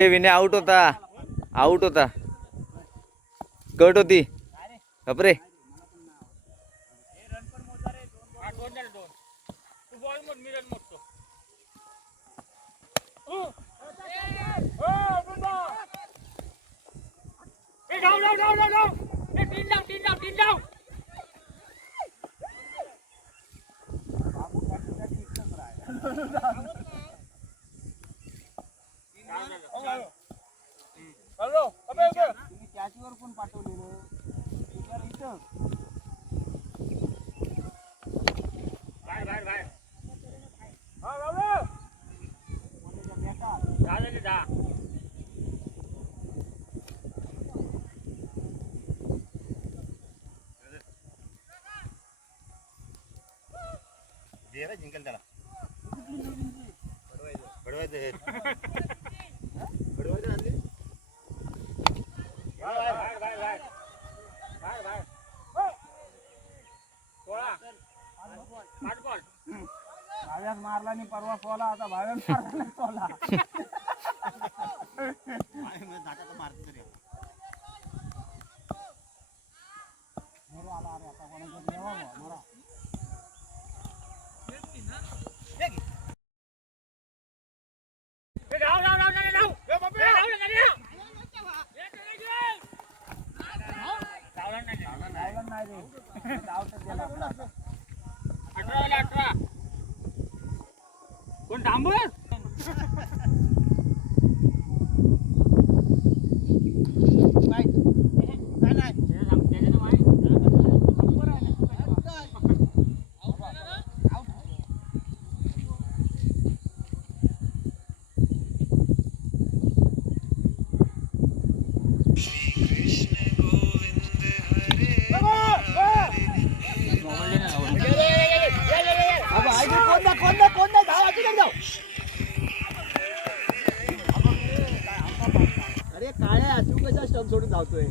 Vinay out होता. Out होता. Cut होती. बापरे. त्याचवर पण पाठवलेलं इथं जिंकल त्याला बडवायचं भाव्यात मारला नाही परवा सोला आता भाव्यात मारला नाही सोला मारतो तरी आला अरे आता कोणाच्या देवा मला कोण थांबवर अरे काळ्या तू कशा स्टंप सोडून धावतोय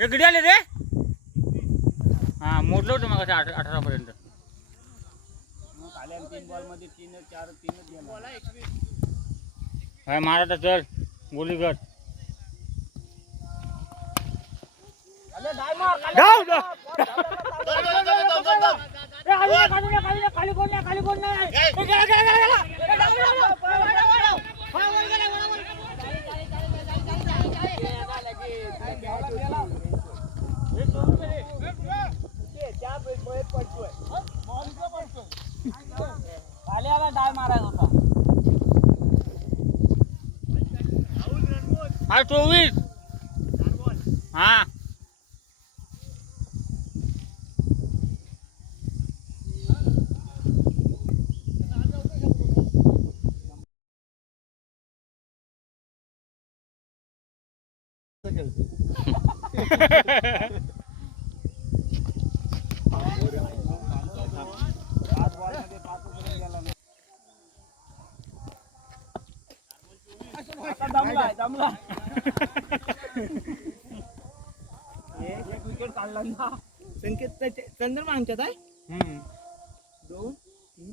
हे किती आले रे हा मोडलं होतं मग 18 पर्यंत आल्या 3 बॉल मध्ये 3-4-3 हाय मारा चल गोली कर खाली कोण नाही आल्याला डाय मारायचा होता हा 24 हा दमला एक विकेट काढला ना संकेत चंद्रमा आमच्यात आहे 2 3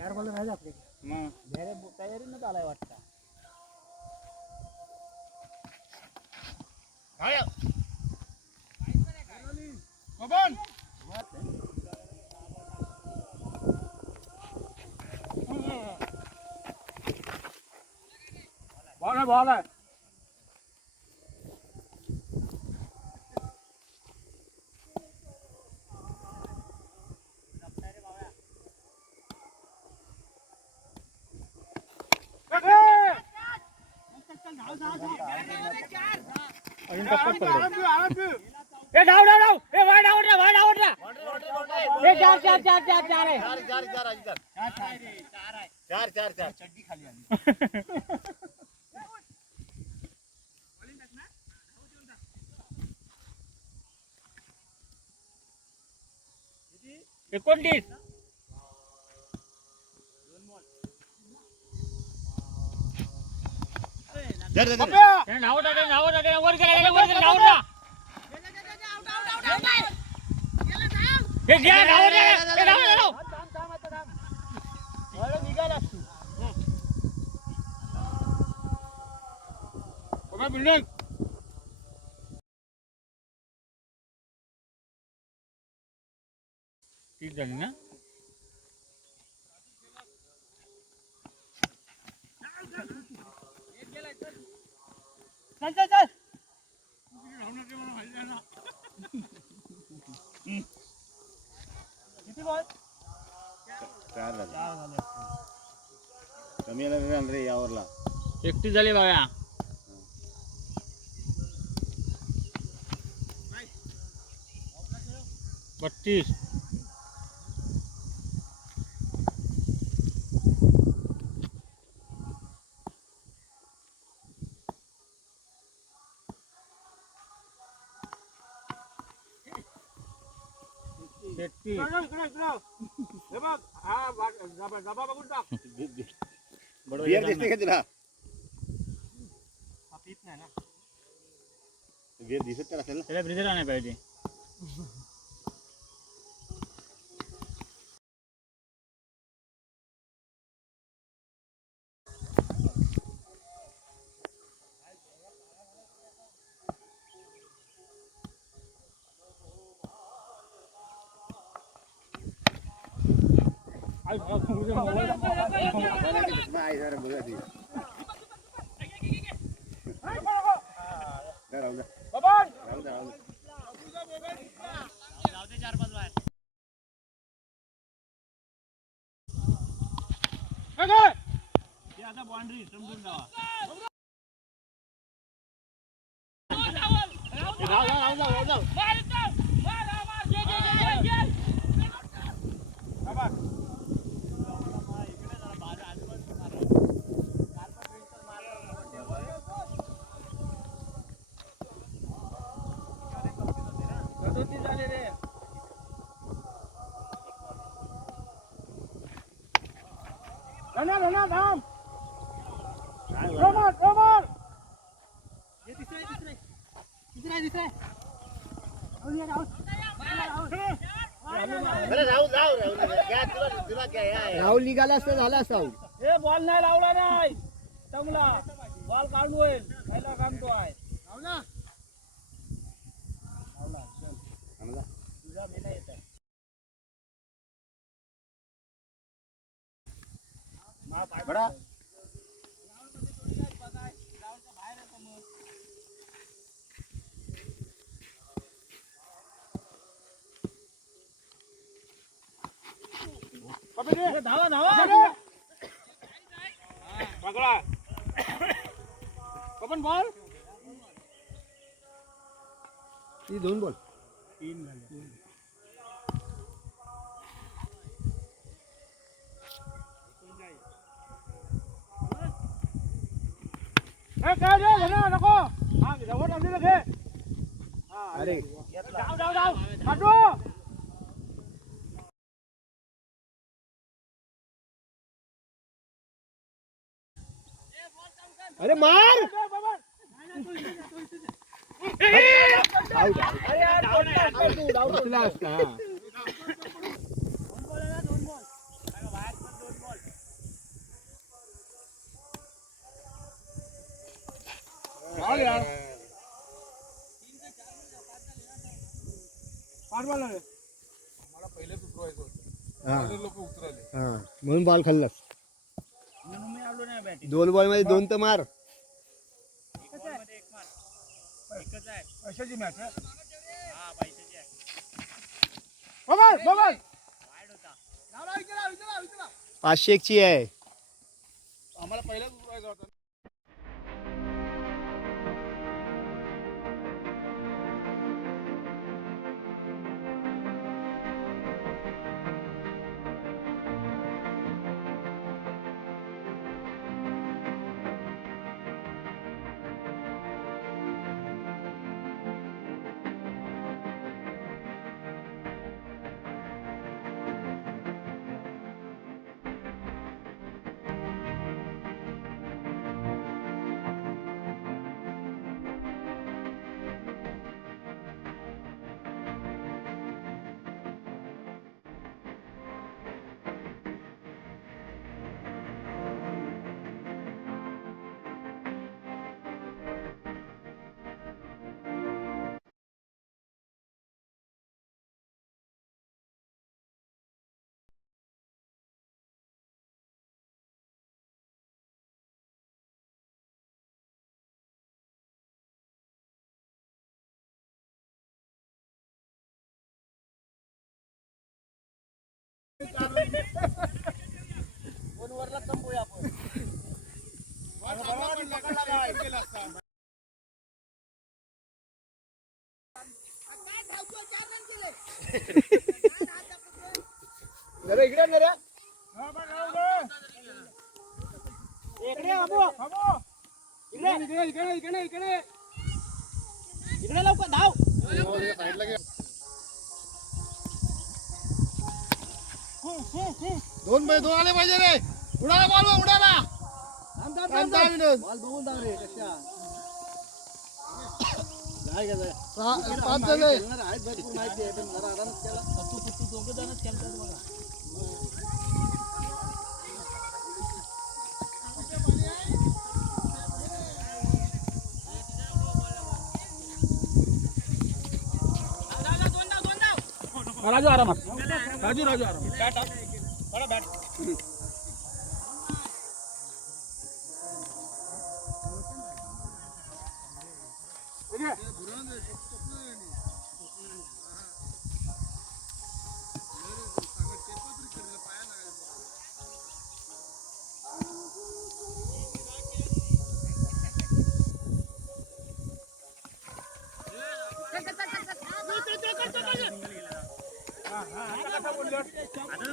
4 बॉल राहिले आपले तयारीनं आलाय वाटतं बॉल आहे चार चड्डी खाली आली 29. धर, धर, धर. त्याने नाव टाकलं, वर गेला, नाव ना. हे घ्या, नावावर गेला, हे नावावर गेला. निघालास तू बाबा, बिल्डर. ठीक झाली ना. चल चल चल किती बॉल चार झाले. कमी आला रे यावरला. 31 झाली बघा. बत्तीस. तेहतीस. हे बघ हा डबा बघून टाक बियर दिसते का तुला? हा पीत नाही ना बियर दिसत तर असेल ना. त्याला ब्रिजर आणायला पाहिजे. नाही जरा बघा ती. राहू द्या. राहू द्या, राहू द्या. आता बाउंड्री समजून जावा थांब रोमन हे तिसरा अरे राहू क्या तुला काय आहे? राहुल निघाला असता झाला असता हे बॉल नाही लावला नाही चांगला बॉल काढून होईल पहिला काम तो आहे लावला आम्हाला तुझा मेला येत आहे बडा धावा धावा पकडा कपन बॉल ती दोन बॉल तीन झाले काय रे नको हा जवळ आणले घे अरे जाऊ जाऊ जाऊ पाठव अरे मार म्हणून बॉल खाल्लास दोन बॉल मध्ये दोन तर मार पैशाची मॅच आहे 501 ची आहे आम्हाला पहिल्याच उतरवायचा होता जरा इकडे ये रे. इकडे बाबू इकडे इकडे लवकर धाव. दोन बाय दोन आले पाहिजे रे. उडाला बॉल उडाला. थांब विनोद. बॉल बघून धाव रे कशा. पाच झाले. आहेत भरपूर माहिती आहे पण जरा आरामच केला. तू दोघं जणच खेळतात बघा. राजू आरामात. राजू आरामात.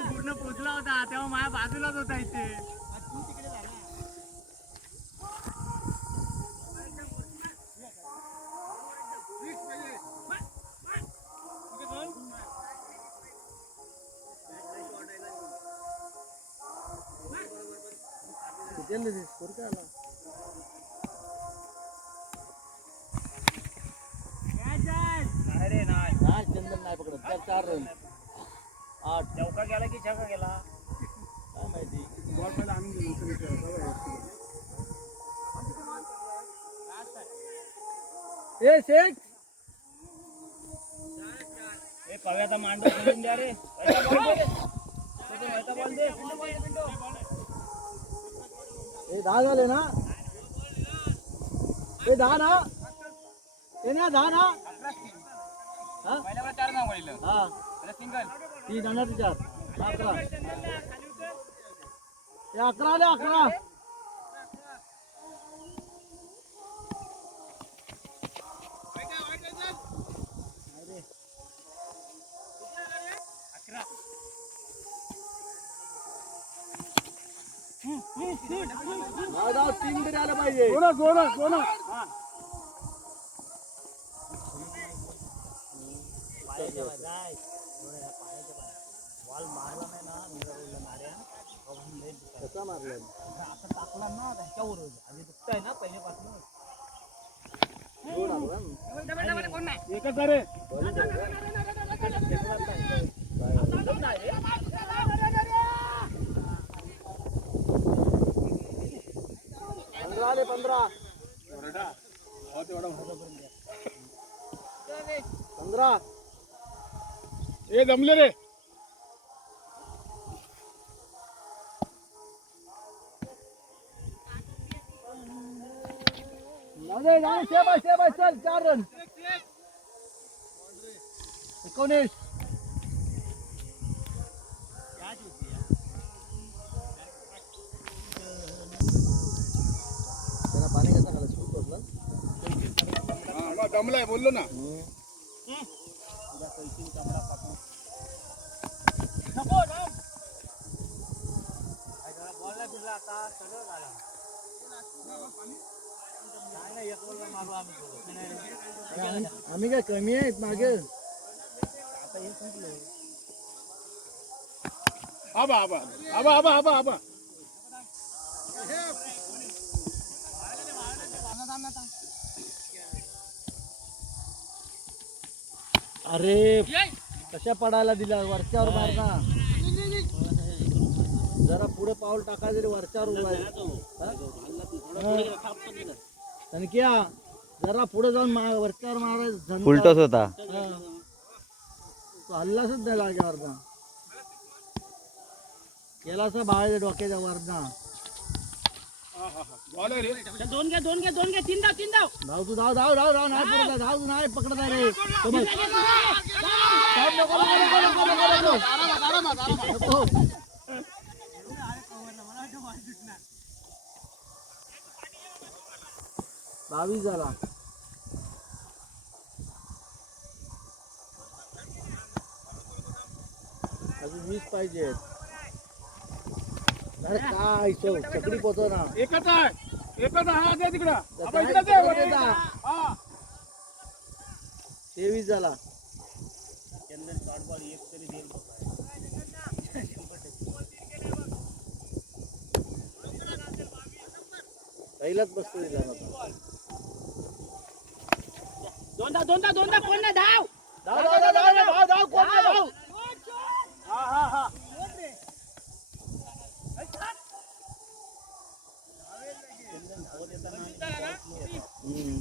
पूर्ण पोचला होता तेव्हा माझ्या बाजूलाच होता इथे. अरे नाही चंदन नाही पकडत. 4 रन. 8 चौका गेला की छक्का गेला. काय माहिती. ए शेख ए कव्याचा मांडव सोडून द्या रे. बॉल दे. ए 10 झाले ना. ए 10 ना. ए ना 10 ना. हा पहिल्या 4 नाव पहिलं. हा सिंगल 3 आणि 4 11. ए 11 आले 11. धाव 3 तरी आलं पाहिजे. दोन. कसा मारला आता टाकला ना त्याच्यावरून आधी दुखताय ना पहिल्यापासून. एकच रे. 15 आले 15. 15. ए जमले रे. नाही शेबाय चल 4 रन. 19. त्यांना पाणी कसं घालायचं सुरू करलं. दमलाय बोललो ना. बॉल फिरला आता सरळ झाला. आम्ही काय कमी आहेत मागे. आबा अरे कशा पडायला दिला. वरच्यावर मार ना. जरा पुढे पाऊल टाका तरी वरच्यावर क्या जरा पुढे जाऊन वरच्यावर मारायचं. उलटच होता. तो हल्लाच नाही जाग्यावरचा. केलासा बाहेर डोक्याच्या वरना. दोन घ्या 3 धाव. धाव तू धाव नाही पकडत. धाव नाही पकडत आहे रे. नको. 22 झाला. अजून 20 पाहिजे. अरे काय चकडी पोचव ना. एकच आहे हा दे तिकडं आता इकडं दे इकडे वर. जा. हा 23 झाला. पहिलाच बसतो दिला नव्हता. दोनदा कोण ना धाव. धाव धाव धाव धाव धाव धाव कोण नाही धाव. हा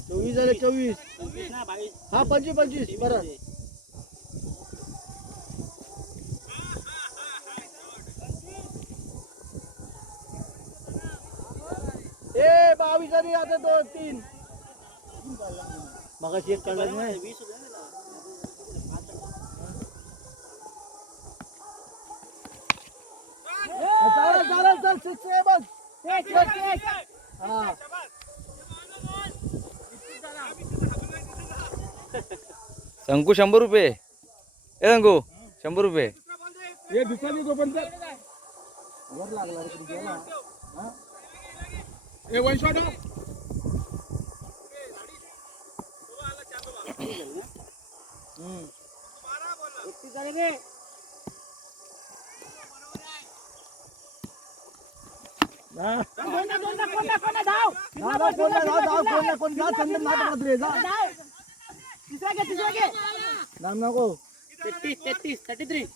24 झाले 24. ना 22. हा 25 बरं. ए 22 आणि आता 2-3 मगाशी एक काढला नाही. 20 होते ना चालेल चालेल चल 6 आहे बघ. हा शंकू 100 रुपये. ए शंकू 100 रुपये. हे दुसरा दे तोपर्यंत. वर लागला रे तुझ्या ना. हा हे वन शॉट हम्म. 31 झाले रे. हा. दोनदा कोण ना धाव. धाव धाव कोण नाही, धाव धाव कोण नाही, कोण जा चंदन नाटकात रे जा. तिसरा घे. नाम नको. 33 33.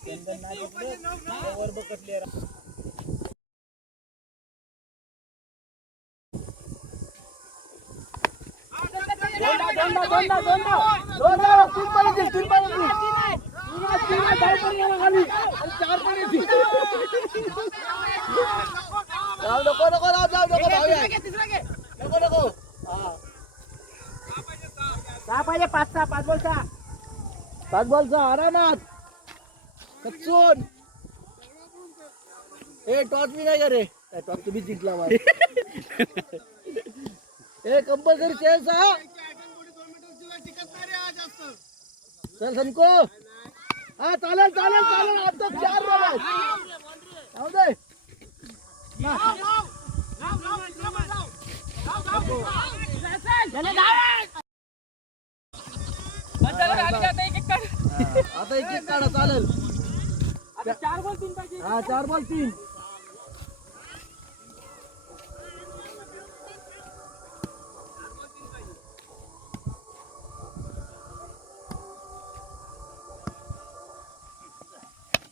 दोनदा तीन पाहिजे तीन पाहिजे. नको नको राव जाऊ नको भाऊया. नको नको. हा 6 पाहिजे 5 बॉल 6. 5 बॉलचा आरामात कच्चून. ए टॉस बी नाही का रे. टॉस तुम्ही जिंकला बाय. ए कंपल्सरी चेस हा. चल संको. हा चालेल चालेल चालेल. आता 4 बॉल आहेत. जाऊ दे. आता एक एक काढा चालेल. 4 बॉल 3 पाहिजे. हा 4 बॉल 3.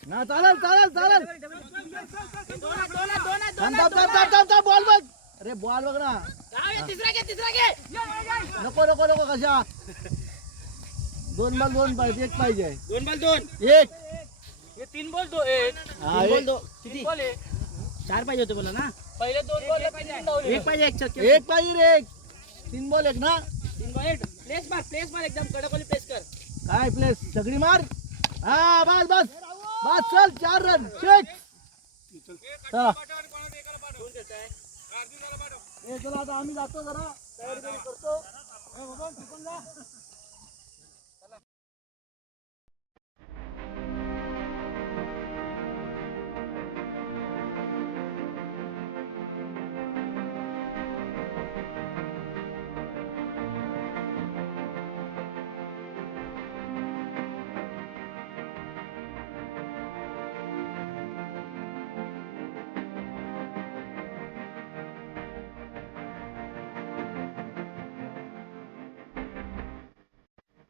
ना चालेल चालेल चालेल. बॉल बघ. अरे बॉल बघ ना. तिसरा घे. नको नको नको कशा. 2 बॉल 2 पाहिजे. 1 पाहिजे. 2 बॉल 2. 1 हे 3 बॉल 2 1. हा 3 बॉल 2. 1 किती बॉल आहे? 4 पाहिजे होते बोला ना. पहिले 2 बॉल 1 पाहिजे. 1 चक्कर. 1 पाहिजे रे. 3 बॉल 1 ना. 3 बॉल 1. प्लेस मार एकदम कडकवाली प्लेस कर. काय प्लेस सगळी मार. हा बस बस बस चल 4 रन शेट. हा ए चला आता आम्ही जातो जरा तयारी करतो. ए बाबा, तिकडून जा.